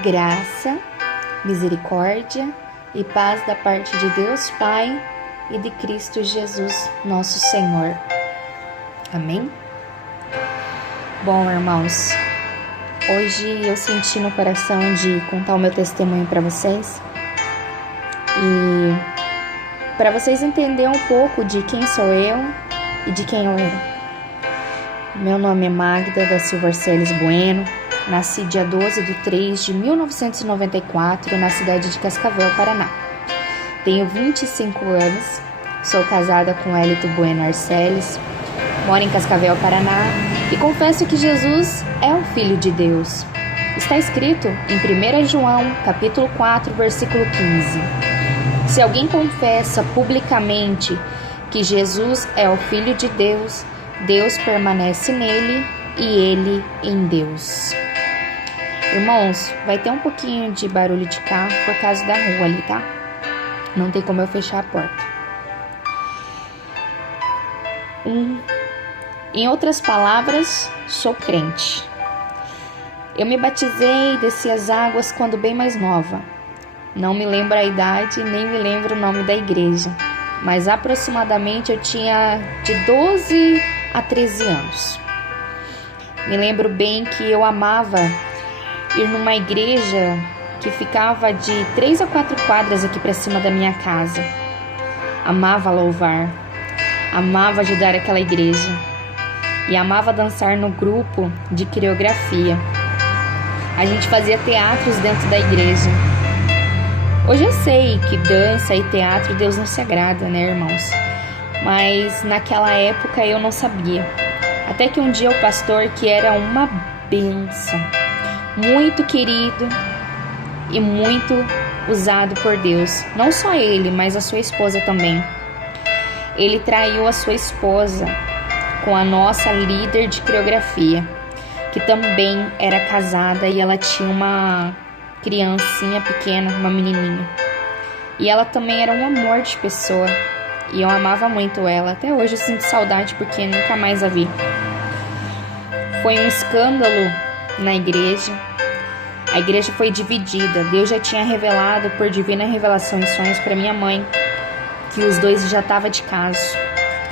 Graça, misericórdia e paz da parte de Deus Pai e de Cristo Jesus, nosso Senhor. Amém? Bom, irmãos, hoje eu senti no coração de contar o meu testemunho para vocês e para vocês entenderem um pouco de quem sou eu e de quem eu era. Meu nome é Magda da Silva Arceles Bueno. Nasci dia 12 de 3 de 1994 na cidade de Cascavel, Paraná. Tenho 25 anos, sou casada com Elito Bueno Arceles, moro em Cascavel, Paraná e confesso que Jesus é o Filho de Deus. Está escrito em 1 João, capítulo 4, versículo 15. Se alguém confessa publicamente que Jesus é o Filho de Deus, Deus permanece nele e ele em Deus. Irmãos, vai ter um pouquinho de barulho de carro por causa da rua ali, tá? Não tem como eu fechar a porta. Em outras palavras, sou crente. Eu me batizei e desci as águas quando bem mais nova. Não me lembro a idade, nem me lembro o nome da igreja. Mas aproximadamente eu tinha de 12 a 13 anos. Me lembro bem que eu amava ir numa igreja que ficava de 3 a 4 quadras aqui para cima da minha casa. Amava louvar, amava ajudar aquela igreja e amava dançar no grupo de coreografia. A gente fazia teatros dentro da igreja. Hoje eu sei que dança e teatro Deus não se agrada, né, irmãos? Mas naquela época eu não sabia. Até que um dia o pastor, que era uma bênção, muito querido e muito usado por Deus. Não só ele, mas a sua esposa também. Ele traiu a sua esposa com a nossa líder de coreografia, que também era casada e ela tinha uma criancinha pequena, uma menininha. E ela também era um amor de pessoa. E eu amava muito ela. Até hoje eu sinto saudade porque nunca mais a vi. Foi um escândalo na igreja. A igreja foi dividida. Deus já tinha revelado por divina revelação em sonhos para minha mãe que os dois já estavam de caso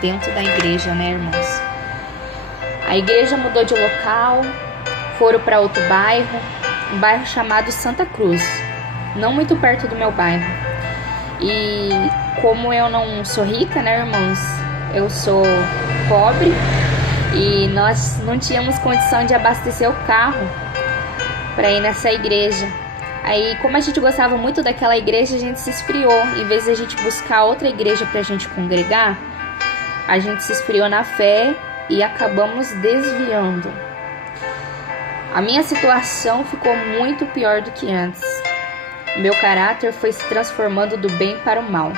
dentro da igreja, né, irmãos? A igreja mudou de local, foram para outro bairro, um bairro chamado Santa Cruz, não muito perto do meu bairro. E como eu não sou rica, né, irmãos? Eu sou pobre e nós não tínhamos condição de abastecer o carro para ir nessa igreja. Aí, como a gente gostava muito daquela igreja, a gente se esfriou. Em vez de a gente buscar outra igreja para a gente congregar, a gente se esfriou na fé e acabamos desviando. A minha situação ficou muito pior do que antes. Meu caráter foi se transformando do bem para o mal.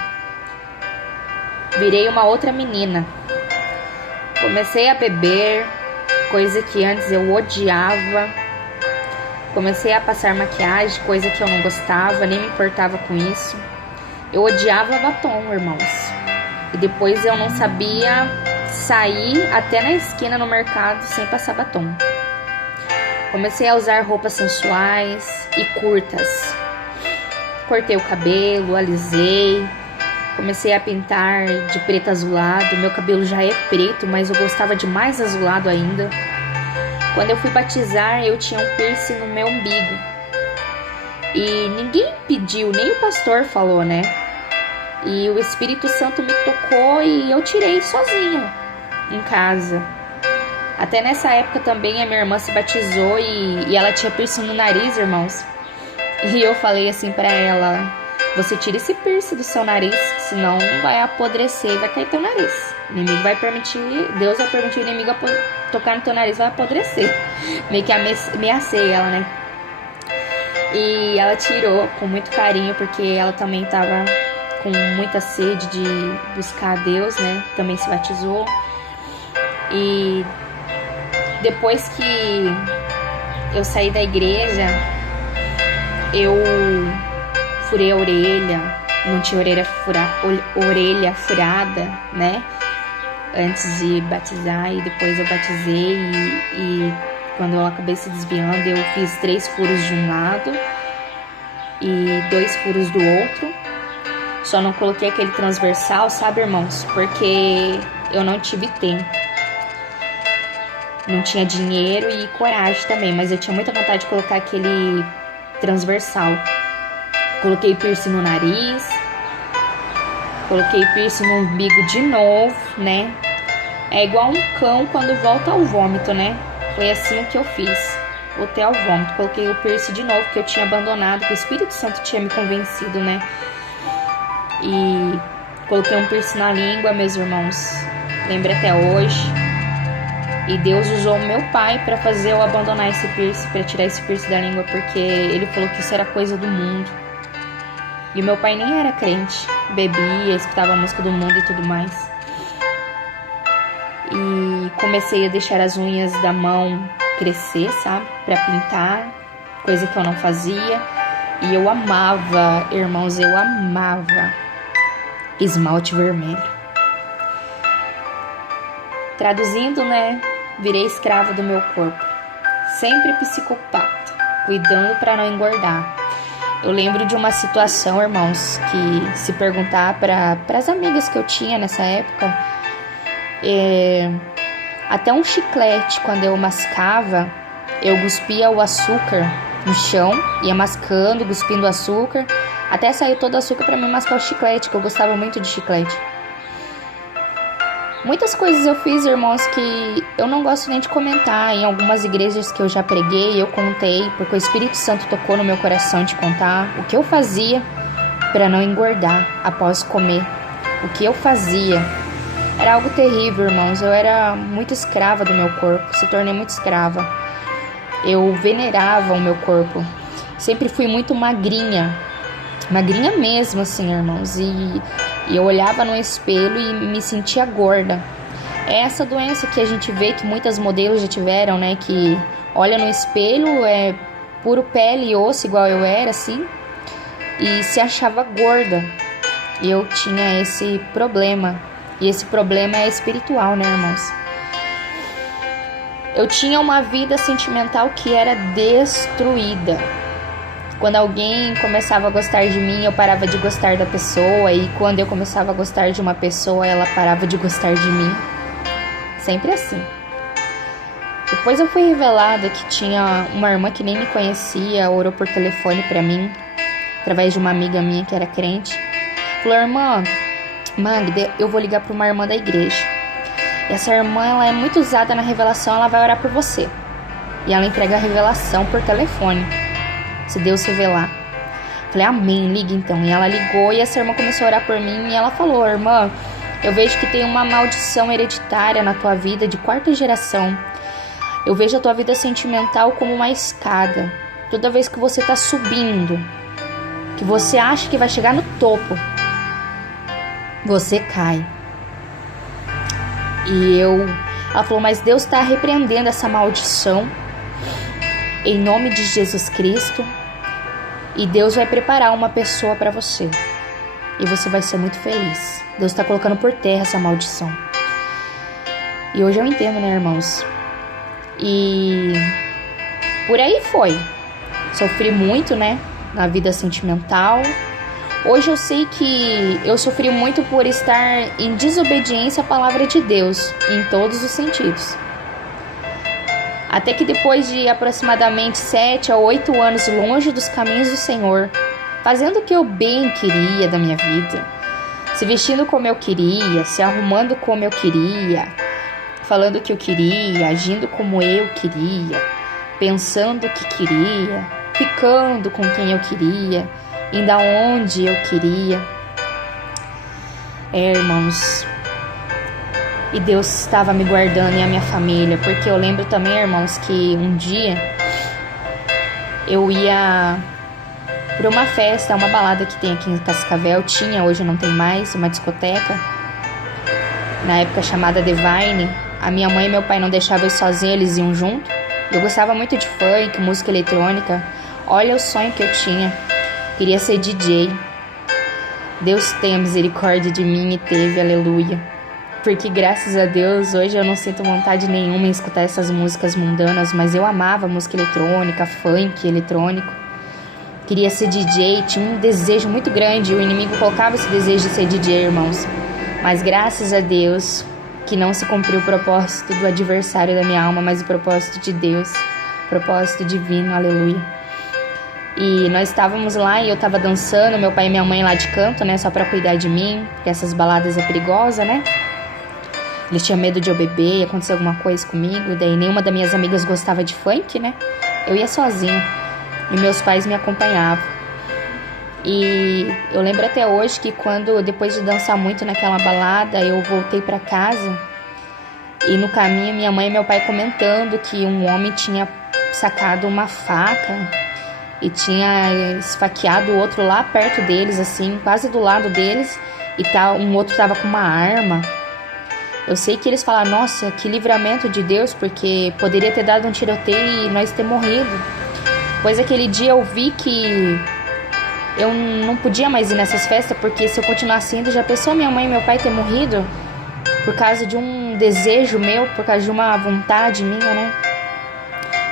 Virei uma outra menina. Comecei a beber, coisa que antes eu odiava. Comecei a passar maquiagem, coisa que eu não gostava, nem me importava com isso. Eu odiava batom, irmãos. E depois eu não sabia sair até na esquina no mercado sem passar batom. Comecei a usar roupas sensuais e curtas. Cortei o cabelo, alisei. Comecei a pintar de preto azulado. Meu cabelo já é preto, mas eu gostava de mais azulado ainda. Quando eu fui batizar, eu tinha um piercing no meu umbigo. E ninguém pediu, nem o pastor falou, né? E o Espírito Santo me tocou e eu tirei sozinha em casa. Até nessa época também a minha irmã se batizou e ela tinha piercing no nariz, irmãos. E eu falei assim pra ela: você tira esse piercing do seu nariz, senão vai apodrecer e vai cair teu nariz. O inimigo vai permitir, Deus vai permitir o inimigo tocar no teu nariz, vai apodrecer. Meio que ameacei ela, né? E ela tirou com muito carinho, porque ela também tava com muita sede de buscar a Deus, né? Também se batizou. E depois que eu saí da igreja, eu furei a orelha, não tinha orelha furada, né? Antes de batizar, e depois eu batizei e Quando eu acabei se desviando, eu fiz 3 furos de um lado e 2 furos do outro. Só não coloquei aquele transversal, sabe, irmãos? Porque eu não tive tempo. Não tinha dinheiro e coragem também, mas eu tinha muita vontade de colocar aquele transversal. Coloquei piercing no nariz, coloquei piercing no umbigo de novo, né? É igual um cão quando volta ao vômito, né? Foi assim o que eu fiz. Voltei ao vômito, coloquei o piercing de novo, que eu tinha abandonado, que o Espírito Santo tinha me convencido, né? E coloquei um piercing na língua, meus irmãos. Lembro até hoje. E Deus usou o meu pai para fazer eu abandonar esse piercing, para tirar esse piercing da língua, porque ele falou que isso era coisa do mundo. E meu pai nem era crente, bebia, escutava a música do mundo e tudo mais. E comecei a deixar as unhas da mão crescer, sabe? Para pintar, coisa que eu não fazia. E eu amava, irmãos, eu amava esmalte vermelho. Traduzindo, né? Virei escrava do meu corpo. Sempre psicopata, cuidando para não engordar. Eu lembro de uma situação, irmãos, que se perguntar para as amigas que eu tinha nessa época, até um chiclete, quando eu mascava, eu cuspia o açúcar no chão, ia mascando, cuspindo açúcar, até sair todo o açúcar para mim mascar o chiclete, que eu gostava muito de chiclete. Muitas coisas eu fiz, irmãos, que eu não gosto nem de comentar. Em algumas igrejas que eu já preguei, eu contei, porque o Espírito Santo tocou no meu coração de contar o que eu fazia para não engordar após comer. O que eu fazia era algo terrível, irmãos. Eu era muito escrava do meu corpo, se tornei muito escrava. Eu venerava o meu corpo. Sempre fui muito magrinha mesmo, assim, irmãos. E eu olhava no espelho e me sentia gorda. É essa doença que a gente vê que muitas modelos já tiveram, né? Que olha no espelho, é puro pele e osso, igual eu era, assim, e se achava gorda. E eu tinha esse problema. E esse problema é espiritual, né, irmãos? Eu tinha uma vida sentimental que era destruída. Quando alguém começava a gostar de mim, eu parava de gostar da pessoa. E quando eu começava a gostar de uma pessoa, ela parava de gostar de mim. Sempre assim. Depois eu fui revelada que tinha uma irmã que nem me conhecia, orou por telefone pra mim, através de uma amiga minha que era crente. Falou: irmã Magda, eu vou ligar pra uma irmã da igreja. E essa irmã, ela é muito usada na revelação, ela vai orar por você. E ela entrega a revelação por telefone, se Deus revelar. Falei: amém, liga então. E ela ligou e essa irmã começou a orar por mim. E ela falou: irmã, eu vejo que tem uma maldição hereditária na tua vida de 4ª geração. Eu vejo a tua vida sentimental como uma escada. Toda vez que você tá subindo, que você acha que vai chegar no topo, você cai. Ela falou: mas Deus está repreendendo essa maldição em nome de Jesus Cristo, e Deus vai preparar uma pessoa para você, e você vai ser muito feliz. Deus está colocando por terra essa maldição. E hoje eu entendo, né, irmãos? E por aí foi. Sofri muito, né, na vida sentimental. Hoje eu sei que eu sofri muito por estar em desobediência à palavra de Deus, em todos os sentidos. Até que depois de aproximadamente 7 a 8 anos longe dos caminhos do Senhor, fazendo o que eu bem queria da minha vida, se vestindo como eu queria, se arrumando como eu queria, falando o que eu queria, agindo como eu queria, pensando o que queria, ficando com quem eu queria, indo aonde eu queria. Irmãos, e Deus estava me guardando e a minha família, porque eu lembro também, irmãos, que um dia eu ia para uma festa, uma balada que tem aqui em Cascavel, hoje não tem mais, uma discoteca, na época chamada Divine. A minha mãe e meu pai não deixavam eu sozinha, eles iam junto. Eu gostava muito de funk, música eletrônica. Olha o sonho que eu tinha, queria ser DJ. Deus tenha misericórdia de mim e teve, aleluia. Porque graças a Deus hoje eu não sinto vontade nenhuma em escutar essas músicas mundanas, mas eu amava música eletrônica, funk eletrônico. Queria ser DJ, tinha um desejo muito grande, o inimigo colocava esse desejo de ser DJ, irmãos. Mas graças a Deus que não se cumpriu o propósito do adversário da minha alma, mas o propósito de Deus, propósito divino, aleluia. E nós estávamos lá e eu estava dançando, meu pai e minha mãe lá de canto, né, só pra cuidar de mim, porque essas baladas é perigosa, né? Eles tinham medo de eu beber, ia acontecer alguma coisa comigo. Daí nenhuma das minhas amigas gostava de funk, né? Eu ia sozinha. E meus pais me acompanhavam. E eu lembro até hoje que depois de dançar muito naquela balada, eu voltei pra casa. E no caminho, minha mãe e meu pai comentando que um homem tinha sacado uma faca e tinha esfaqueado o outro lá perto deles, assim, quase do lado deles. E um outro tava com uma arma. Eu sei que eles falaram, nossa, que livramento de Deus, porque poderia ter dado um tiroteio e nós ter morrido. Pois aquele dia eu vi que eu não podia mais ir nessas festas, porque se eu continuasse indo, já pensou minha mãe e meu pai ter morrido por causa de um desejo meu, por causa de uma vontade minha, né?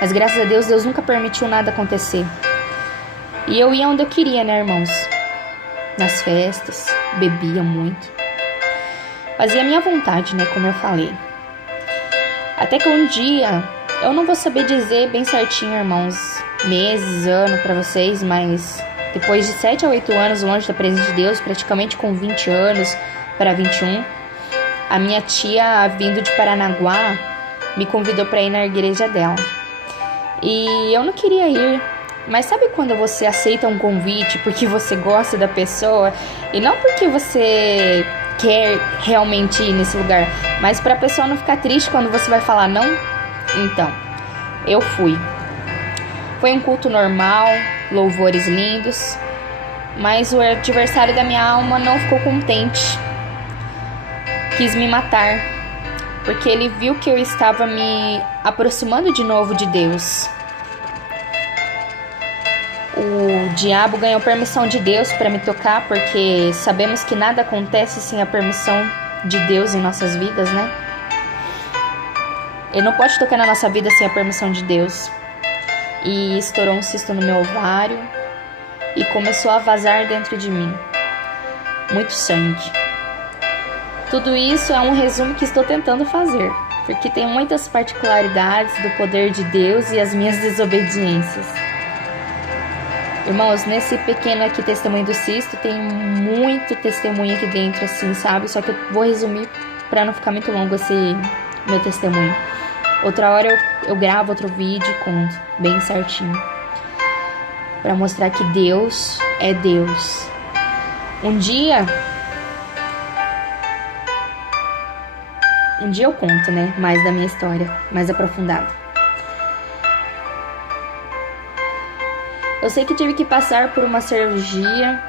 Mas graças a Deus, Deus nunca permitiu nada acontecer. E eu ia onde eu queria, né, irmãos? Nas festas, bebia muito. Fazia a minha vontade, né, como eu falei. Até que um dia, eu não vou saber dizer bem certinho, irmãos, meses, ano pra vocês, mas depois de 7 a 8 anos longe da presença de Deus, praticamente com 20 anos para 21, a minha tia, vindo de Paranaguá, me convidou para ir na igreja dela. E eu não queria ir, mas sabe quando você aceita um convite porque você gosta da pessoa e não porque você quer realmente ir nesse lugar, mas para a pessoa não ficar triste quando você vai falar não? Então, eu fui. Foi um culto normal, louvores lindos, mas o adversário da minha alma não ficou contente. Quis me matar, porque ele viu que eu estava me aproximando de novo de Deus. O diabo ganhou permissão de Deus para me tocar, porque sabemos que nada acontece sem a permissão de Deus em nossas vidas, né? Ele não pode tocar na nossa vida sem a permissão de Deus. E estourou um cisto no meu ovário e começou a vazar dentro de mim. Muito sangue. Tudo isso é um resumo que estou tentando fazer, porque tem muitas particularidades do poder de Deus e as minhas desobediências. Irmãos, nesse pequeno aqui testemunho do cisto, tem muito testemunho aqui dentro, assim, sabe? Só que eu vou resumir para não ficar muito longo esse meu testemunho. Outra hora eu gravo outro vídeo e conto bem certinho, para mostrar que Deus é Deus. Um dia eu conto, né, mais da minha história, mais aprofundada. Eu sei que tive que passar por uma cirurgia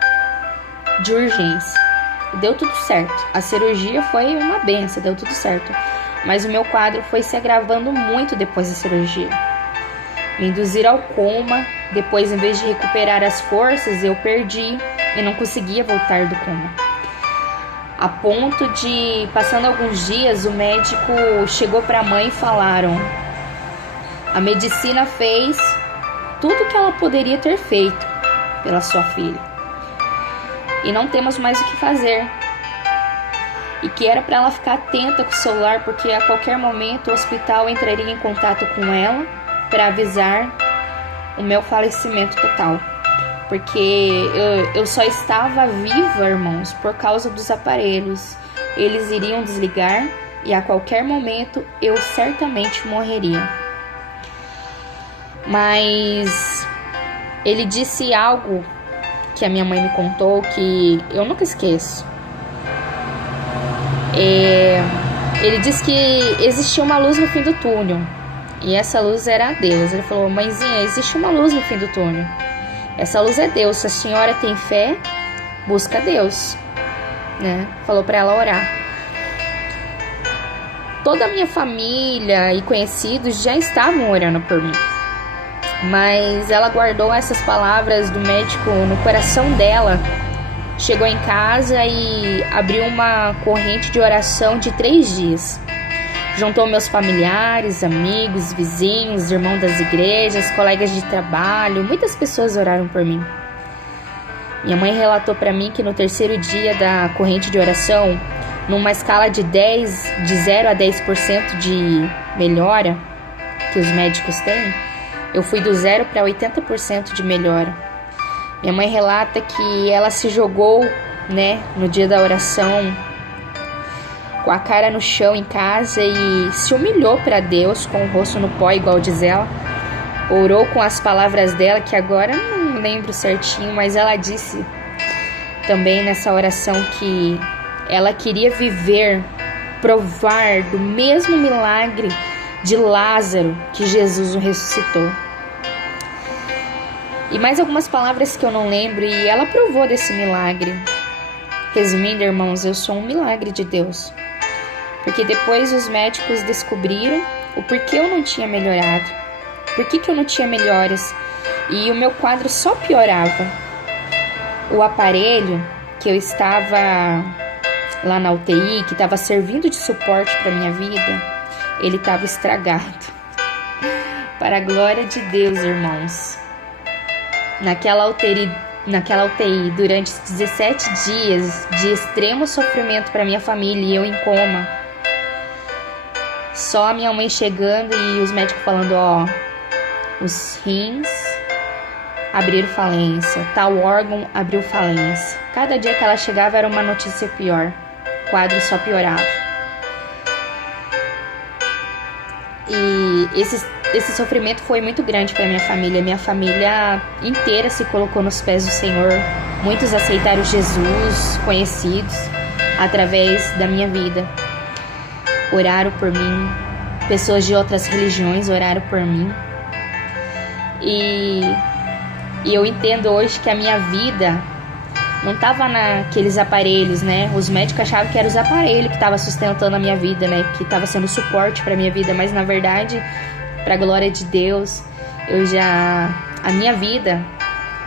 de urgência. Deu tudo certo. A cirurgia foi uma benção, deu tudo certo. Mas o meu quadro foi se agravando muito depois da cirurgia. Me induziram ao coma. Depois, em vez de recuperar as forças, eu perdi e não conseguia voltar do coma. A ponto de, passando alguns dias, o médico chegou para a mãe e falaram: a medicina fez tudo que ela poderia ter feito pela sua filha. E não temos mais o que fazer. E que era para ela ficar atenta com o celular, porque a qualquer momento o hospital entraria em contato com ela para avisar o meu falecimento total. Porque eu só estava viva, irmãos, por causa dos aparelhos. Eles iriam desligar e a qualquer momento eu certamente morreria. Mas ele disse algo que a minha mãe me contou que eu nunca esqueço. Ele disse que existia uma luz no fim do túnel, e essa luz era Deus. Ele falou: mãezinha, existe uma luz no fim do túnel. Essa luz é Deus. Se a senhora tem fé, busca Deus, né? Falou para ela orar. Toda a minha família e conhecidos já estavam orando por mim, mas ela guardou essas palavras do médico no coração dela, chegou em casa e abriu uma corrente de oração de 3 dias. Juntou meus familiares, amigos, vizinhos, irmãos das igrejas, colegas de trabalho. Muitas pessoas oraram por mim. Minha mãe relatou para mim que no 3º dia da corrente de oração, numa escala de 0 a 10% de melhora que os médicos têm, eu fui do 0 para 80% de melhora. Minha mãe relata que ela se jogou, no dia da oração, com a cara no chão em casa e se humilhou para Deus com o rosto no pó, igual diz ela. Orou com as palavras dela, que agora não lembro certinho, mas ela disse também nessa oração que ela queria viver, provar do mesmo milagre de Lázaro que Jesus o ressuscitou. E mais algumas palavras que eu não lembro, e ela provou desse milagre. Resumindo, irmãos, eu sou um milagre de Deus. Porque depois os médicos descobriram o porquê eu não tinha melhorado. Por que eu não tinha melhoras? E o meu quadro só piorava. O aparelho que eu estava lá na UTI, que estava servindo de suporte para minha vida, ele estava estragado. Para a glória de Deus, irmãos. Naquela UTI, durante 17 dias de extremo sofrimento para minha família e eu em coma. Só a minha mãe chegando e os médicos falando, os rins abriram falência, tal órgão abriu falência. Cada dia que ela chegava era uma notícia pior, o quadro só piorava. E esse sofrimento foi muito grande para minha família. Minha família inteira se colocou nos pés do Senhor. Muitos aceitaram Jesus, conhecidos, através da minha vida. Oraram por mim. Pessoas de outras religiões oraram por mim. E eu entendo hoje que a minha vida não estava naqueles aparelhos, Os médicos achavam que eram os aparelhos que estavam sustentando a minha vida, Que estava sendo suporte para a minha vida. Mas, na verdade, para a glória de Deus, a minha vida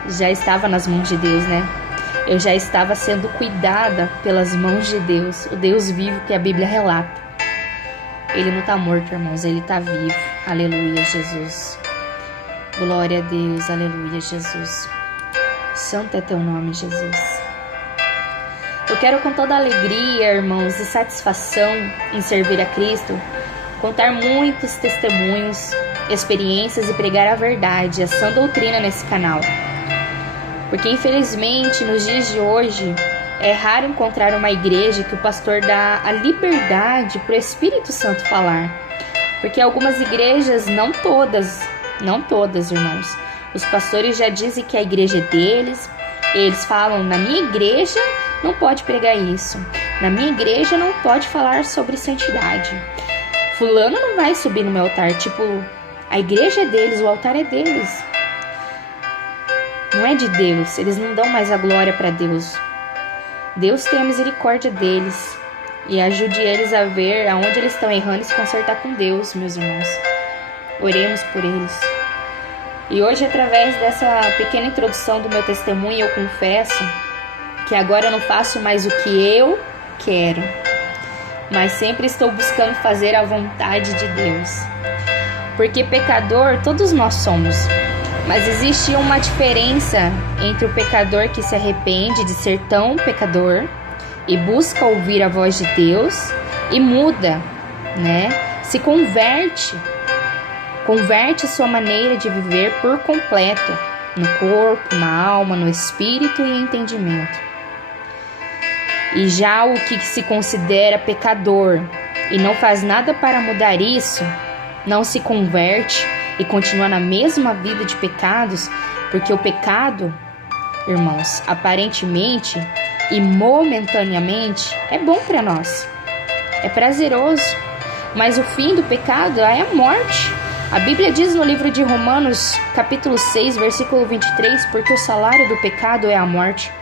já estava nas mãos de Deus, Eu já estava sendo cuidada pelas mãos de Deus, o Deus vivo que a Bíblia relata. Ele não está morto, irmãos, ele está vivo. Aleluia, Jesus. Glória a Deus, aleluia, Jesus. Santo é teu nome, Jesus. Eu quero com toda alegria, irmãos, e satisfação em servir a Cristo, contar muitos testemunhos, experiências e pregar a verdade, a sã doutrina nesse canal. Porque infelizmente nos dias de hoje é raro encontrar uma igreja que o pastor dá a liberdade para o Espírito Santo falar. Porque algumas igrejas, não todas, irmãos, os pastores já dizem que a igreja é deles. Eles falam, na minha igreja não pode pregar isso, na minha igreja não pode falar sobre santidade, fulano não vai subir no meu altar. A igreja é deles, o altar é deles, não é de Deus. Eles não dão mais a glória para Deus. Deus tem a misericórdia deles e ajude eles a ver aonde eles estão errando e se consertar com Deus, meus irmãos. Oremos por eles. E hoje, através dessa pequena introdução do meu testemunho, eu confesso que agora eu não faço mais o que eu quero, mas sempre estou buscando fazer a vontade de Deus. Porque pecador todos nós somos, mas existe uma diferença entre o pecador que se arrepende de ser tão pecador e busca ouvir a voz de Deus e muda, Se converte sua maneira de viver por completo, no corpo, na alma, no espírito e entendimento. E já o que se considera pecador e não faz nada para mudar isso, não se converte e continua na mesma vida de pecados, porque o pecado, irmãos, aparentemente e momentaneamente é bom para nós, é prazeroso, mas o fim do pecado é a morte. A Bíblia diz no livro de Romanos, capítulo 6, versículo 23, porque o salário do pecado é a morte,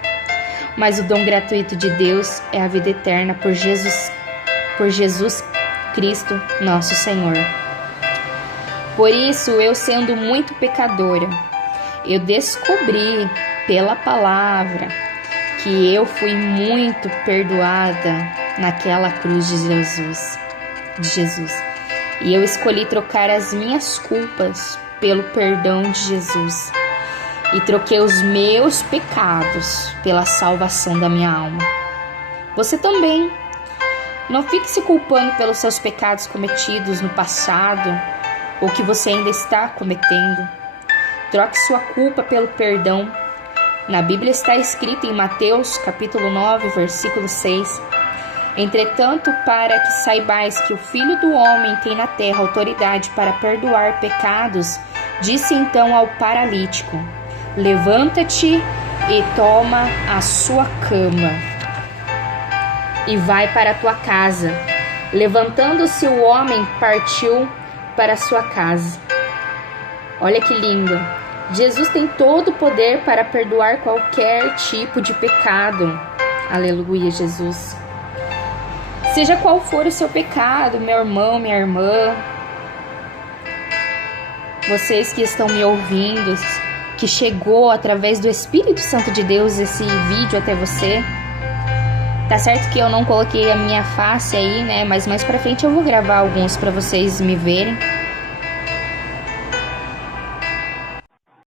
mas o dom gratuito de Deus é a vida eterna por Jesus Cristo, nosso Senhor. Por isso, eu sendo muito pecadora, eu descobri pela palavra que eu fui muito perdoada naquela cruz de Jesus. E eu escolhi trocar as minhas culpas pelo perdão de Jesus. E troquei os meus pecados pela salvação da minha alma. Você também. Não fique se culpando pelos seus pecados cometidos no passado ou que você ainda está cometendo. Troque sua culpa pelo perdão. Na Bíblia está escrito em Mateus, capítulo 9, versículo 6: Entretanto, para que saibais que o Filho do Homem tem na terra autoridade para perdoar pecados, disse então ao paralítico: Levanta-te e toma a sua cama e vai para a tua casa. Levantando-se o homem, partiu para a sua casa. Olha que lindo! Jesus tem todo o poder para perdoar qualquer tipo de pecado. Aleluia, Jesus. Seja qual for o seu pecado, meu irmão, minha irmã, vocês que estão me ouvindo, que chegou através do Espírito Santo de Deus esse vídeo até você. Tá certo que eu não coloquei a minha face aí, né? Mas mais pra frente eu vou gravar alguns pra vocês me verem.